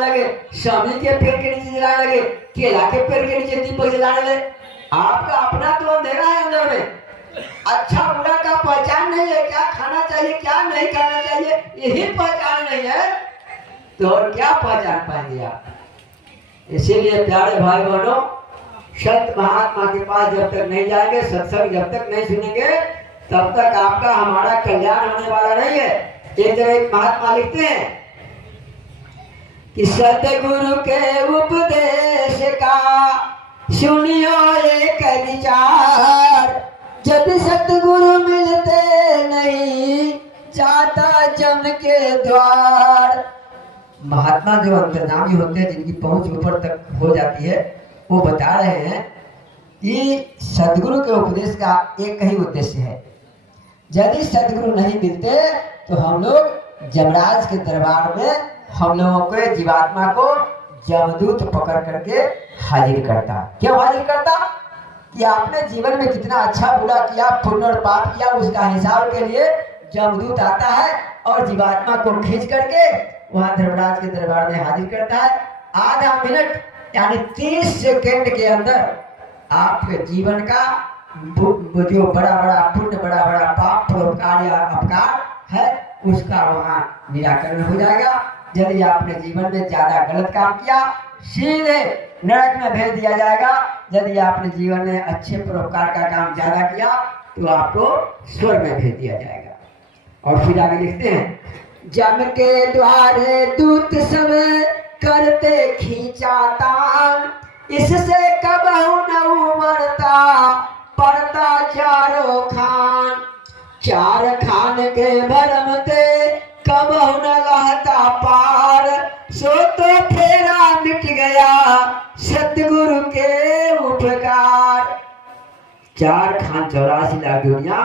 लगे, स्वामी के पेड़ के नीचे जलाने लगे, केला के पेड़ के नीचे दीपक जलाने लगे। आपका अपना तो अंधेरा है अंदर में। अच्छा बुरा का पहचान नहीं है, क्या खाना चाहिए क्या नहीं खाना चाहिए यही पहचान नहीं है तो और क्या पहचान पाएंगे आप। इसीलिए प्यारे भाई बहनों, संत महात्मा के पास जब तक नहीं जाएंगे, सत्संग जब तक नहीं सुनेंगे, तब तक आपका हमारा कल्याण होने वाला नहीं है। एक जगह एक महात्मा लिखते हैं कि सतगुरु के उपदेश का सुनियो एक विचार, जब सतगुरु मिलते नहीं जाता जम के द्वार। महात्मा जो अंतर्यामी होते हैं, जिनकी पहुंच ऊपर तक हो जाती है, वो बता रहे हैं कि सदगुरु के उपदेश का एक ही उद्देश्य है। यदि सदगुरु नहीं मिलते तो हम लोग जमराज के दरबार में हम लोगों को, जीवात्मा को जमदूत पकड़ करके हाजिर करता। क्यों हाजिर करता? कि आपने जीवन में कितना अच्छा बुरा किया, पुण्य और पाप किया, उसका हिसाब के लिए जमदूत आता है और जीवात्मा को खींच करके वहां धर्मराज के दरबार में हाजिर करता है। आधा मिनट यानी 30 सेकेंड के अंदर आपके जीवन का जो बड़ा बड़ा पुण्य, बड़ा बड़ा पाप, परोपकार या अपकार है, उसका वहां निराकरण हो जाएगा। यदि आपने जीवन में ज्यादा गलत काम किया, सीधे नरक में भेज दिया जाएगा। यदि आपने जीवन में अच्छे परोपकार का काम ज्यादा किया तो आपको स्वर्ग में भेज दिया जाएगा। और फिर आगे लिखते हैं, जम के द्वारे दूत सब करते खींचातान, इससे कबहु न उमरता पड़ता चारों खान। चार खान के भरम ते कबहु न लहता पार, सो तो फेरा मिट गया सतगुरु के उपकार। 4 खान 84 लाख दुनिया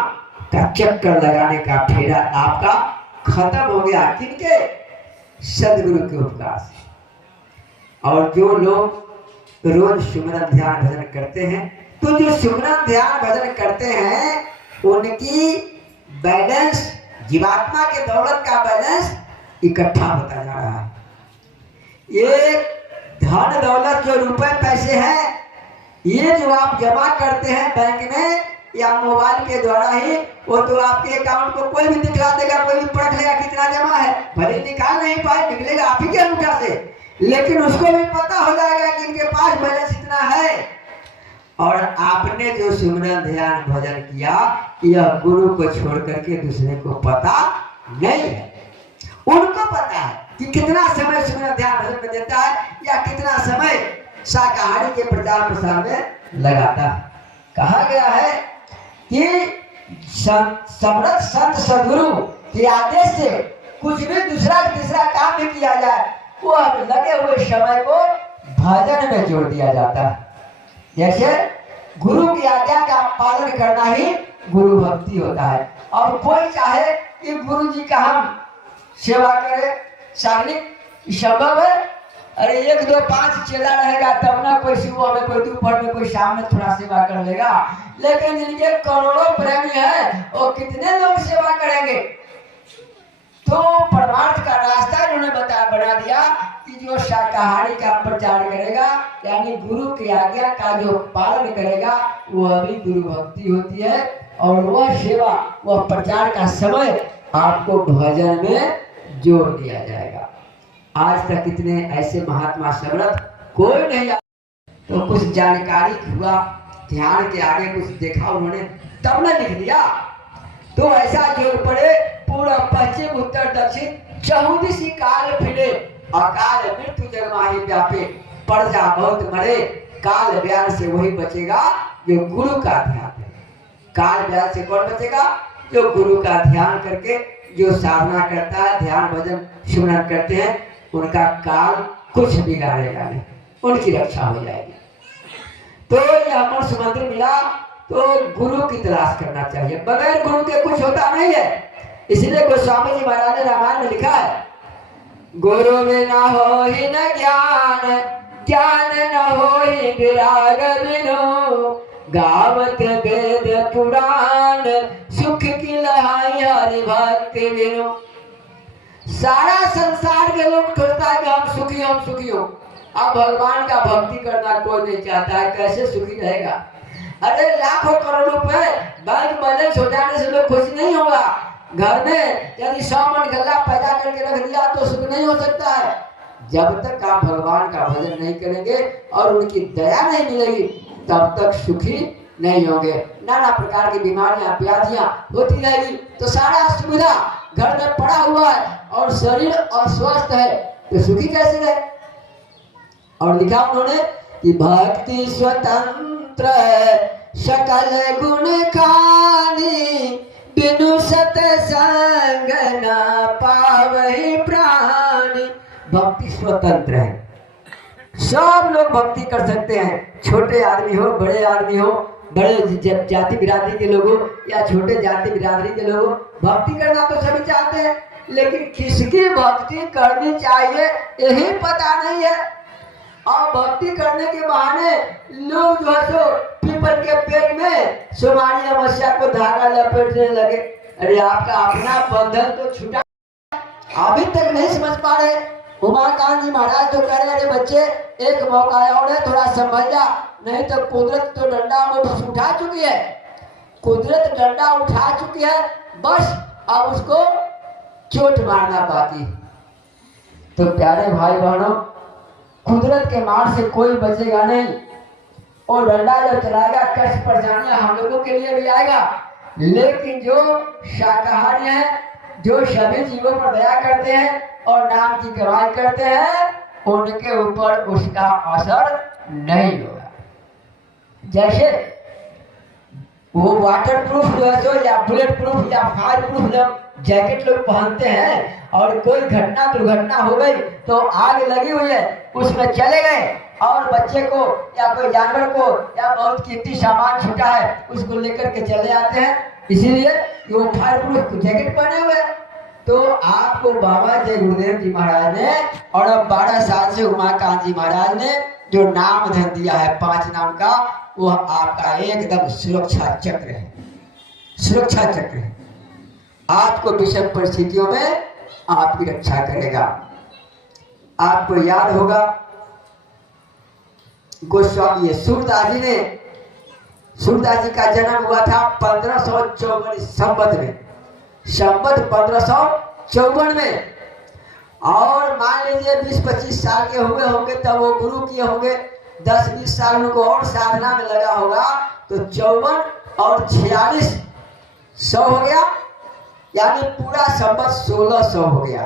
का चक्कर लगाने का फेरा आपका खत्म हो गया। किनके? सदगुरु के उपकार से। और जो लोग रोज सुमरन ध्यान भजन करते हैं, तो जो सुमरन ध्यान भजन करते हैं उनकी बैलेंस, जीवात्मा के दौलत का बैलेंस इकट्ठा होता जा रहा है। ये धन दौलत जो रुपए पैसे हैं, ये जो आप जमा करते हैं बैंक में या मोबाइल के द्वारा ही, वो तो आपके अकाउंट को कोई भी दिखला देगा, कोई भी पढ़ लेगा कितना जमा है। भले निकाल नहीं पाए, निकलेगा आप ही के अंगूठा से, लेकिन उसको भी पता हो जाएगा कि इनके पास बैलेंस इतना है। और आपने जो सिमरन ध्यान भजन किया, यह गुरु को छोड़ करके दूसरे को पता नहीं है। उनको पता है कि कितना समय सिमरन ध्यान भजन में देता है या कितना समय शाकाहारी के प्रचार प्रसार में लगाता है। कहा गया है कि समर्थ संत सदगुरु के आदेश से कुछ भी दूसरा तीसरा काम भी किया जाए, वो अब लगे हुए समय को भजन में जोड़ दिया जाता है। जैसे गुरु की आज्ञा का पालन करना ही गुरु भक्ति होता है। और कोई चाहे कि गुरु जी का हम सेवा करें, सार्वजनिक संभव है? अरे 1 2 5 चेला रहेगा तब ना कोई सुबह में, कोई दोपहर में, कोई शाम में थोड़ा सेवा कर लेगा। लेकिन जिनके करोड़ों प्रेमी है, वो कितने लोग सेवा करेंगे? तो परमार्थ का रास्ता इन्होंने बना दिया कि जो शाकाहारी का प्रचार करेगा, यानी गुरु की आज्ञा का जो पालन करेगा, वो अभी गुरु भक्ति होती है। और वह सेवा, वह प्रचार का समय आपको भजन में जोड़ दिया जाएगा। आज तक कितने ऐसे महात्मा समर्थ कोई नहीं, तो कुछ जानकारी हुआ, ध्यान के आगे कुछ देखा उन्होंने, तब न लिख दिया। तो ऐसा जोर पड़े, पूर्व पश्चिम उत्तर दक्षिण चहुँ दिशि काल फिरे, अकाल मृत्यु जग माहि व्यापे, प्रजा बहुत मरे, काल व्याध से वही बचेगा जो गुरु का ध्यान करे। काल व्याध से कौन बचेगा? जो गुरु का ध्यान करके, जो साधना करता है, ध्यान भजन सिमरन करते हैं, उनका काल कुछ बिगाड़ेगा नहीं, उनकी रक्षा हो जाएगी। तो यह मनुष्य मंदिर मिला तो गुरु की तलाश करना चाहिए। बगैर गुरु के कुछ होता नहीं है। इसलिए गोस्वामी जी महाराज ने रामायण में लिखा है, गुरु बिना होहि न ज्ञान, ज्ञान न होहि विराग बिनु, गावत वेद पुराण, सुख की लहाई हरि भक्ति बिनु। सारा संसार के लोग सोचता है कि हम सुखी हो। अब भगवान का भक्ति करना कोई नहीं चाहता है, कैसे सुखी रहेगा? अरे लाखों करोड़ रुपए बैंक बैलेंस हो जाने से लोग खुश नहीं होगा। घर में यदि 100 मन गल्ला पैदा करके रख दिया तो सुख नहीं हो सकता है। जब तक आप भगवान का भजन नहीं करेंगे और उनकी दया नहीं मिलेगी तब तक सुखी नहीं होंगे। नाना प्रकार की बीमारियां व्याधियां होती रहेगी। तो सारा सुविधा घर में पड़ा हुआ है और शरीर अस्वस्थ है तो सुखी कैसे रहे? और लिखा उन्होंने कि भक्ति स्वतंत्र सकल गुण खानी, बिनु सतसंग न पावहि प्राणी। भक्ति स्वतंत्र है, सब लोग भक्ति कर सकते हैं। छोटे आदमी हो, बड़े आदमी हो, बड़े जाति बिरादरी के लोगों या छोटे जाति बिरादरी के लोगों, भक्ति करना तो सभी चाहते हैं, लेकिन किसकी भक्ति करनी चाहिए यही पता नहीं है। और भक्ति करने के बहाने लोग जो है सो पीपल के पेड़ में सोमानी अमावस्या को धागा लपेटने लगे। अरे आपका अपना बंधन तो छूटा, अभी तक नहीं समझ पा रहे। उमाकांत जी महाराज तो कह रहे अरे बच्चे एक मौका और है, थोड़ा समझ जा, नहीं तो कुदरत तो डंडा उठा चुकी है, कुदरत डंडा उठा चुकी है, बस अब उसको चोट मारना बाकी। तो प्यारे भाई बहनों, कुदरत के मार से कोई बचेगा नहीं। और डंडा जब चलाएगा कष्ट परेशानियां हम लोगों के लिए भी आएगा, लेकिन जो शाकाहारी हैं, जो सभी जीवों पर दया करते हैं और नाम की कमाई करते हैं, उनके ऊपर उसका असर नहीं होगा। जैसे वो वाटर प्रूफ जो है सो या बुलेट प्रूफ या फायर प्रूफ जैकेट लोग पहनते हैं और कोई घटना दुर्घटना हो गई तो आग लगी हुई है उसमें चले गए और बच्चे को या कोई जानवर को या बहुत कीमती सामान छूटा है उसको लेकर के चले आते हैं, इसीलिए वो फायर प्रूफ जैकेट पहने हुए। तो आपको बाबा जय गुरुदेव जी महाराज ने और अब 12 साल से उमाकांत जी महाराज ने जो नाम धन दिया है 5 नाम का, वह आपका एकदम सुरक्षा चक्र है, सुरक्षा चक्र है। आपको विषम परिस्थितियों में आपकी रक्षा करेगा। आपको याद होगा गोस्वामी सूरदास जी ने, सूरदास जी का जन्म हुआ था 1554 संवत में, संवत 1554 में। और मान लीजिए 20-25 साल के हुए होंगे तब वो गुरु किए होंगे, 10-20 साल उनको और साधना में लगा होगा, तो 54 और 46 100 हो गया, यानी पूरा संवत 1600 हो गया।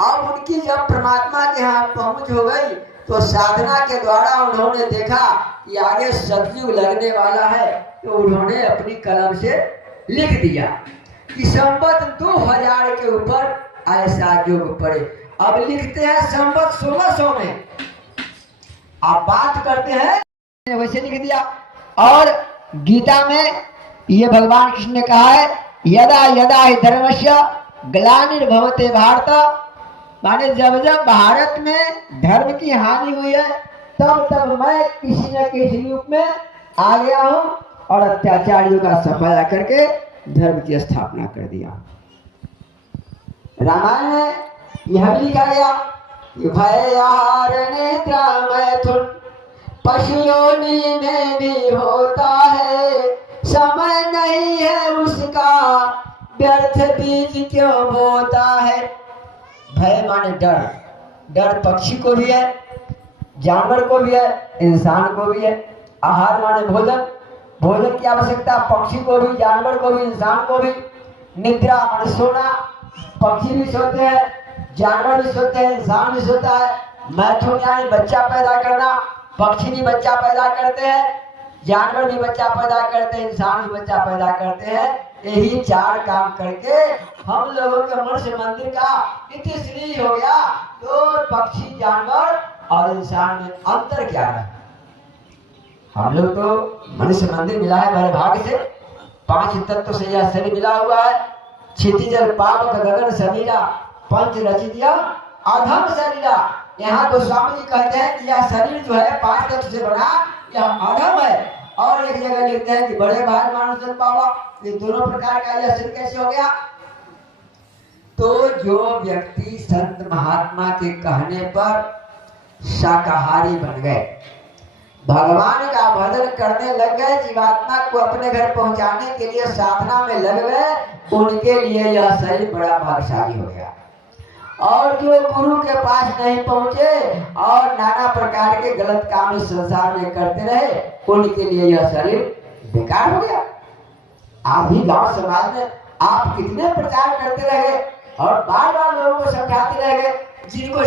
अब उनकी जब परमात्मा के यहाँ पहुंच हो गई तो साधना के द्वारा उन्होंने देखा कि आगे सतयुग लगने वाला है, तो उन्होंने अपनी कलम से लिख दिया कि संवत 2000 के ऊपर ऐसा युग पड़े। अब लिखते हैं संवत 1600 में, आप बात करते हैं वैसे लिख दिया। और गीता में ये भगवान कृष्ण ने कहा है यदा यदा ही धर्मस्य ग्लानिर्भवते भारत, माने जब जब भारत में धर्म की हानि हुई है तब तब मैं किसी न किसी रूप में आ गया हूं और अत्याचारियों का सफाया करके धर्म की स्थापना कर दिया। रामायण में यह भी लिखा गया कि भयार नेत्रा मैथुन पशु योनि में भी होता है, समय नहीं है उसका व्यर्थ बीज क्यों बोता है। भय माने डर, डर पक्षी को भी है, जानवर को भी है, इंसान को भी है। आहार माने भोजन, भोजन की आवश्यकता पक्षी को भी, जानवर को भी, इंसान को भी। निद्रा माने सोना, पक्षी भी सोते हैं, जानवर भी सोते हैं, इंसान भी सोता है। मैथुन यानी बच्चा पैदा करना, पक्षी भी बच्चा पैदा करते हैं, जानवर भी बच्चा पैदा करते हैं, इंसान भी बच्चा पैदा करते हैं। यही 4 काम करके हम लोगों के मनुष्य मंदिर का इतिश्री हो गया। तो पक्षी, जानवर और इंसान में अंतर क्या है? हम लोग तो मनुष्य मंदिर मिला है बड़े भाग्य से, 5 तत्व से यह शरीर मिला हुआ है। क्षितिजल पावक गगन समीरा पंच रचित अधम शरीरा। यहाँ गोस्वामी जी कहते हैं कि यह शरीर जो है 5 तत्व से बना, यह अधम है। और एक जगह लिखते हैं कि बड़े भाई मानुष पावा, ये दोनों प्रकार का यह शरीर कैसे हो गया? तो जो व्यक्ति संत महात्मा के कहने पर शाकाहारी बन गए, भगवान का भजन करने लग गए, जीवात्मा को अपने घर पहुंचाने के लिए साधना में लग गए, उनके लिए यह शरीर बड़ा भाग्यशाली हो गया। और जो गुरु के पास नहीं पहुंचे और नाना प्रकार के गलत काम इस संसार में करते रहे, उनके लिए यह शरीर बेकार हो गया। आप भी गांव समाज में आप कितने प्रचार करते रहे और बार बार लोगों को समझाते रहे, जिनको